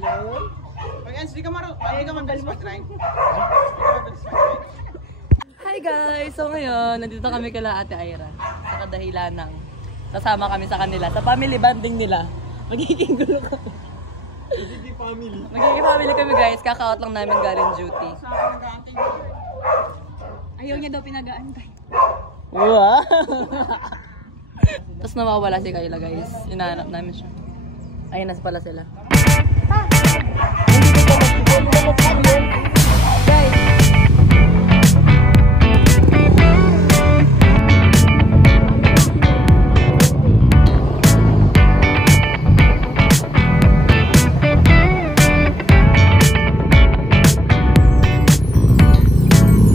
Hi guys! So ngayon, nandito kami kala Ate Ira. Sa kadahilan ng kasama kami sa kanila. Sa family bonding nila. Magiging gulo kami. Magiging family kami guys. Kaka-out lang namin galing duty. Ayaw niya daw pinagaan-antay. Wow! Tapos nawawala si Kayla guys. Hinahanap namin siya. Ayun, nasa pala sila.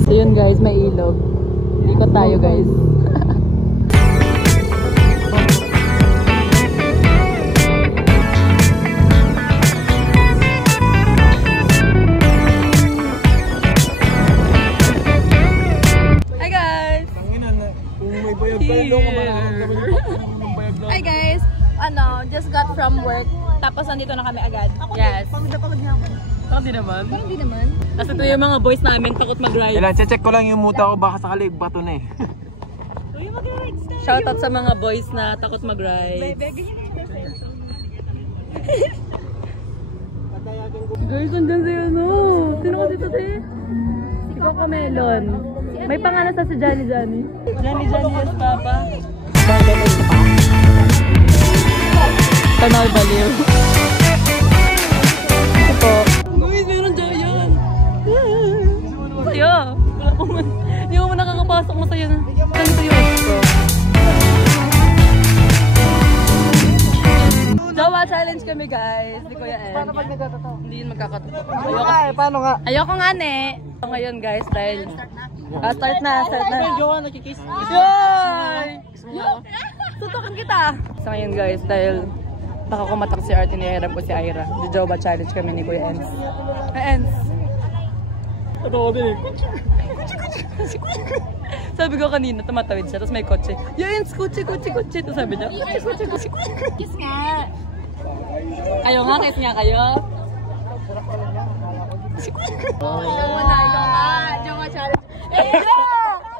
So yun guys, may ilog. Ikot tayo guys. Hi guys! Just got from work. Tapos nandito na kami agad. Yes. Pagod niya ako. Parang di naman. Parang di naman. Kasi ito yung mga boys namin, takot mag-ride. Ilan, check ko lang yung muta ko, baka sakali bato na eh. Shoutout sa mga boys na takot mag-ride. Guys, andyan sa'yo no. Sino ka dito te? Ikaw ka Melon. May pangalan sa si Johnny. Johnny, yes papa. Tanaw baliw. Ito po. Guys, meron giant. Sa'yo. Wala po man. Hindi mo nakakapasok mo sa'yo na. Saan sa'yo? Jawa challenge kami guys. Di Kuya N. Paano pag nagkakataw? Hindi yun magkakataw. Paano nga? Ayoko nga ne. So ngayon guys, dahil start na. Jowa, nakikiss. Yoy! Tutukan kita! So ngayon guys, dahil nakakumatak si Arte ni Ira po si Ira. Di Jawa challenge kami ni Kuya Ens. Ens! Ito ko din eh. Sabi ko kanina, tumatawid siya, tapos may kotse. Yo Ens, kotse. Tapos sabi niya, kotse. Kiss nga! Ayaw nga, kiss nga kayo. Ikaw muna, ikaw nga. Jawa challenge.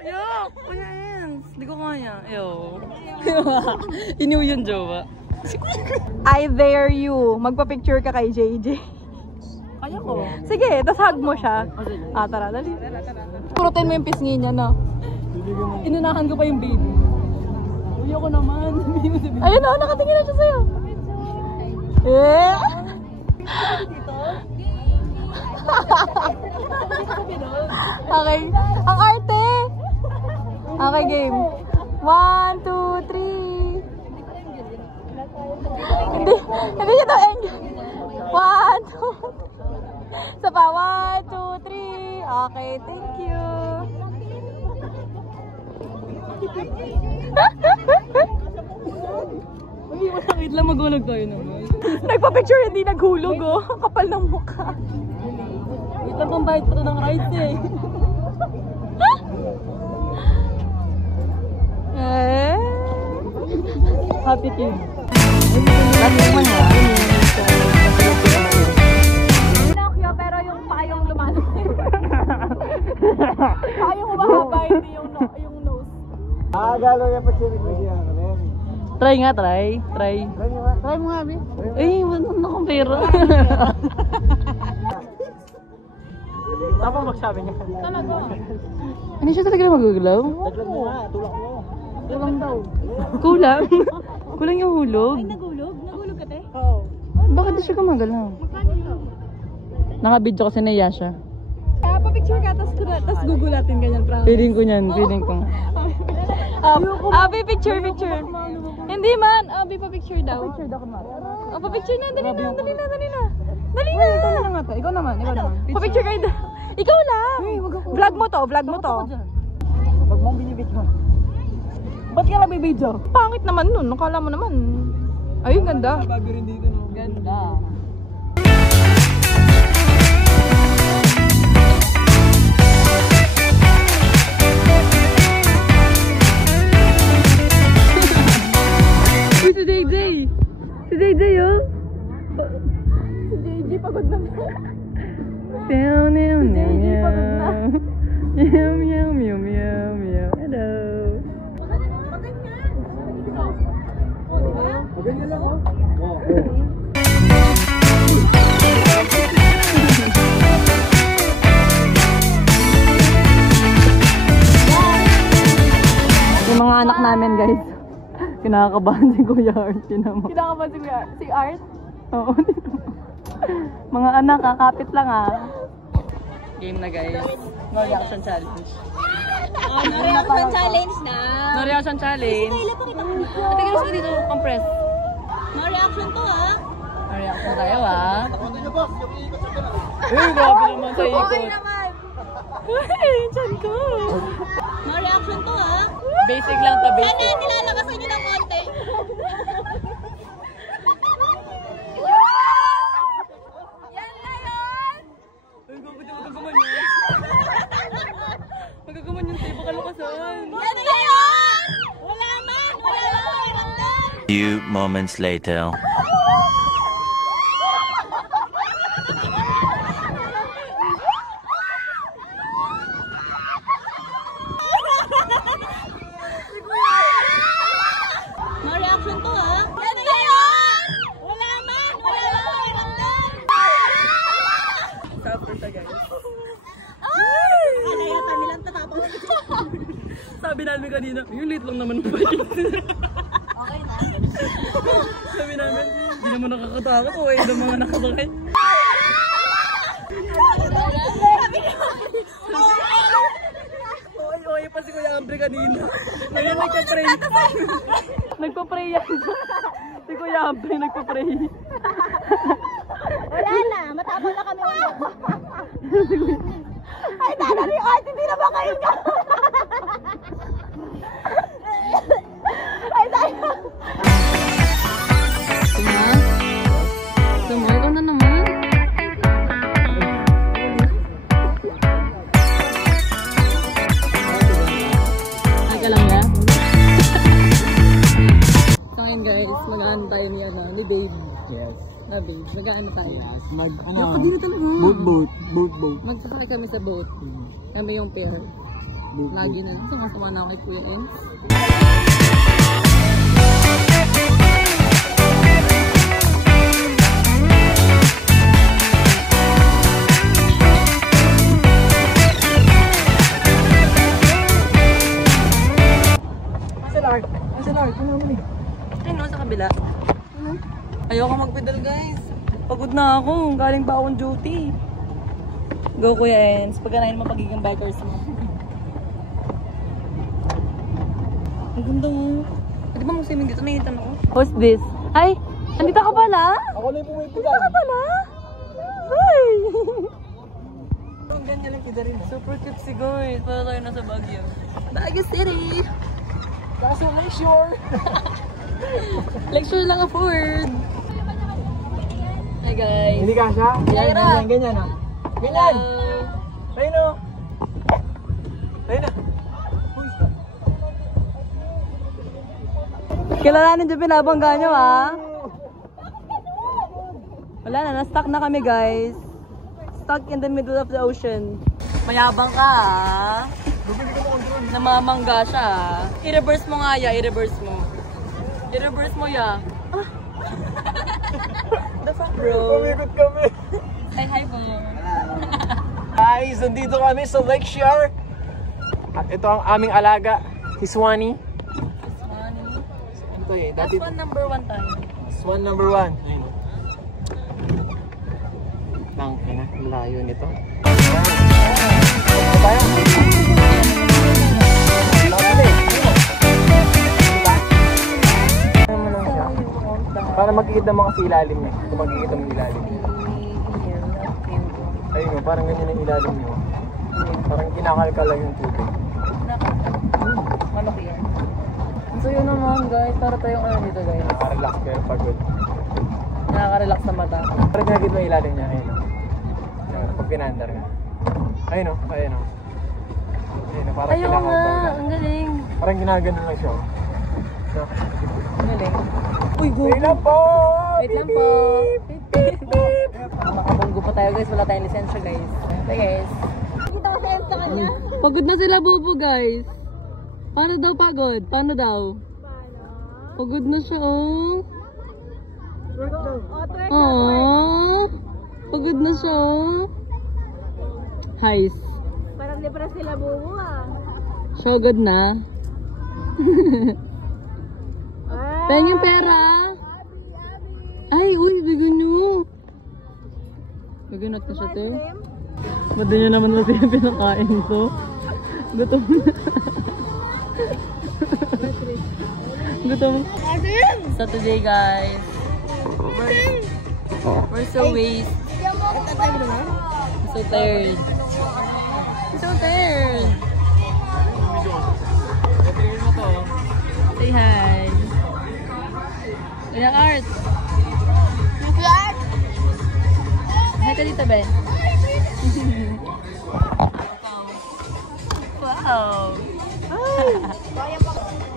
Yo! Kuya Ens! Di ko kaya. Yo. Iniw yung Jawa. I dare you. Magpa-picture ka kay JJ. Kaya ko. Sige, tas hug mo siya. Tara, dali. Purutin mo yung pisngi niya, no? Inunahan ko pa yung baby. Ayoko naman. Ayun na, nakatingin na siya sa'yo. Eh! Okay. Ang arte! Okay, game. 1, 2, 3. Hindi siya to end. 1, 2. Sa pa, 1, 2, 3. Okay, thank you. Wait lang, magulog tayo naman. Nagpa-picture, hindi naghulog, oh. Kapal ng mukha. Wait lang, pang bite pa ng rides eh. Eh? Happy kid. Pinocchio, pero yung payong lumalaki. Payong humahaba, hindi yung nose. Galo yan pa chimik na siya. Try nga, try. Try mo nga, Abi. Ay, wala na akong pera. Tapos magsabi niya. Talaga. Hindi siya talaga magugulaw? Taglag mo nga, tulak mo. Kulang daw. Kulang? Kulang yung hulog? Ay, nagulog? Nagulog ka, te? Oo. Bakit di siya gumagalaw? Magkano yun? Naka-video kasi na Yasha. Pa-picture ka, tas gugulatin ganyan, promise. Feeling ko niyan, feeling ko. Abi, picture. Hindi man, Abi, pa-picture daw. Pa-picture daw, kumari. Pa-picture na, dali na. Dali na. Ikaw na nga to, ikaw naman. Pa-picture kayo. Ikaw lang. Vlog mo to. Pag mong binibidyo. Ba't ka nabibidyo? Pangit naman nun, nakala mo naman. Ay, ganda. Bago rin dito, no? Ganda. Uy, si JJ, oh. Si JJ. JJ pagod na. Meow, meow, Si meow, JJ pagod na. meow, meow, meow, meow, meow. Hello. Ganyan lang oh. Yung mga anak namin, guys. Kinakabahan si Kuya Art. Kinakabahan si Kuya. Si Art? Oo. Mga anak, kakapit lang Game na, guys. No reaction challenge. No reaction challenge na. No reaction challenge. Ate, gusto ko dito compress. No reaction to ha. No reaction tayo Ano nyo boss? Yung iikot sa kanila. Grabe naman sa ikot. Okay naman. Uy, dyan ko. No reaction to ha. Basic lang to, basic. Sana nilalabasan nyo ng konti. Yan na yun! Ay, magagaman yun. Magagaman yung tayo, baka lukasan. Yan na yun! Wala man! Wala man! Few moments later. No reaction to ha. Yan na yun! Wala man! Wala man! Suffer siya, guys. Ano yata nilang tatapos? Sabi namin kanina, yung late lang naman pa yun. Okay na. Sabi namin, hindi naman nakakatakot. O, eh, ng mga nakasakay. Oy, pa si Kuya Ambre kanina. Ngayon nagpa-pray. Nagpa-pray yan. Si Kuya Ambre nagpa-pray. Wala na. Matapos na kami. Ay, dadali ko. Hindi na ba kayo ka? Ay, tayo. Tumay ko na naman. Ay ka lang na. So ngayon guys, mag-ano tayo ni Babe. Yes. Babe, mag-ano tayo. Ano? Dito talaga. Boat. Magsasakay kami sa boat. Kami yung pair. Lagi na. Sumasama na ako kay Kuya Enz. Ayun, sa kabila. Ayoko mag-pedal, guys. Pagod na ako. Galing pa akong duty. Go, Kuya Enz. Pagkanahin mo pagiging bikers mo. Ang ganda mo. Pwede ba mag-swimming dito? Nainitan ako. What's this? Ay! Andito ka pala? Ako na yung pumipigay. Andito ka pala? Hi! Ang ganda lang pida rin. Super cute si guys. Para tayo nasa Baguio. Baguio City! Kaso Lakeshore. Lecture lang afford. Hi guys. Hindi ka siya? Ganyan ah. Ganyan. Ayun o. Ayun na. Kilalanin dyan pinabangga nyo Wala na, na-stuck na kami guys. Stuck in the middle of the ocean. Mayabang ka Namamangga siya I-reverse mo nga i-reverse mo. I-reverse mo The fuck bro? Pumikot kami. Say hi po. Guys, nandito kami sa Lakeshore. At ito ang aming alaga, si Swanee. Ito eh, That's one number 1 tayo. Swan number 1. Ayun. Tangina, layo nito. Tayo. Para makikita mo kasi ilalim niya. Kung makikita mo ilalim niya. Ayun o, parang ganyan ang ilalim niya. Parang kinakalkal lang yung tubig. Malaki yan. So yun naman guys, para tayong dito guys. Nakaka-relax pero pagod. Nakaka-relax sa mata. Parang nakikita mo yung ilalim niya. Ayun o. Pag pinandar ka. Ayun o, ayun o. Ayun o, parang Ayaw nga, kinakalkal lang. ang galing. Parang ginaganon lang siya. Ang galing. Uy, go! Wait lang po! Wait lang po. Beep, beep. tayo guys, wala tayong lisensya guys. Okay guys. Kita ko sa end sa kanya. Pagod na sila bubo guys. Paano daw pagod? Paano daw? Pagod na siya oh. Oh, pagod na siya oh. Highs. Parang libra sila bubo ah. Shogod na. Pen yung pera. Ay, uy, bigyan nyo. Bigyan natin siya to. Ba't din nyo naman kasi yung pinakain to? Gutom na. Gutom. So today guys, we're so waste. So tired. So tired. Say hi. Ilang art? Hi ka dito, Ben. Wow.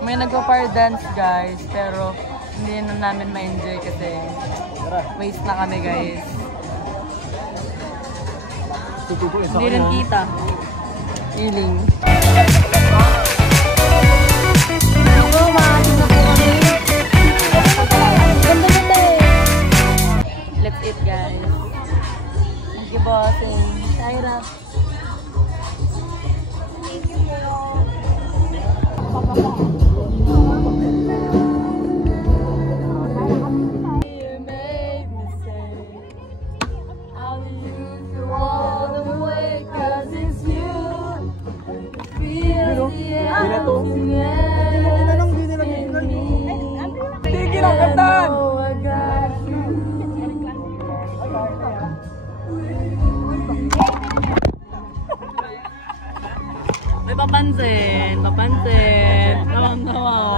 May nagpa-fire dance guys, pero hindi na namin ma-enjoy kasi waste na kami guys. Hindi rin kita. Healing. Let's eat guys. Thank you bossing. Tyra. Tigil ang kantan! May papansin. Papansin. Tawang-tawa.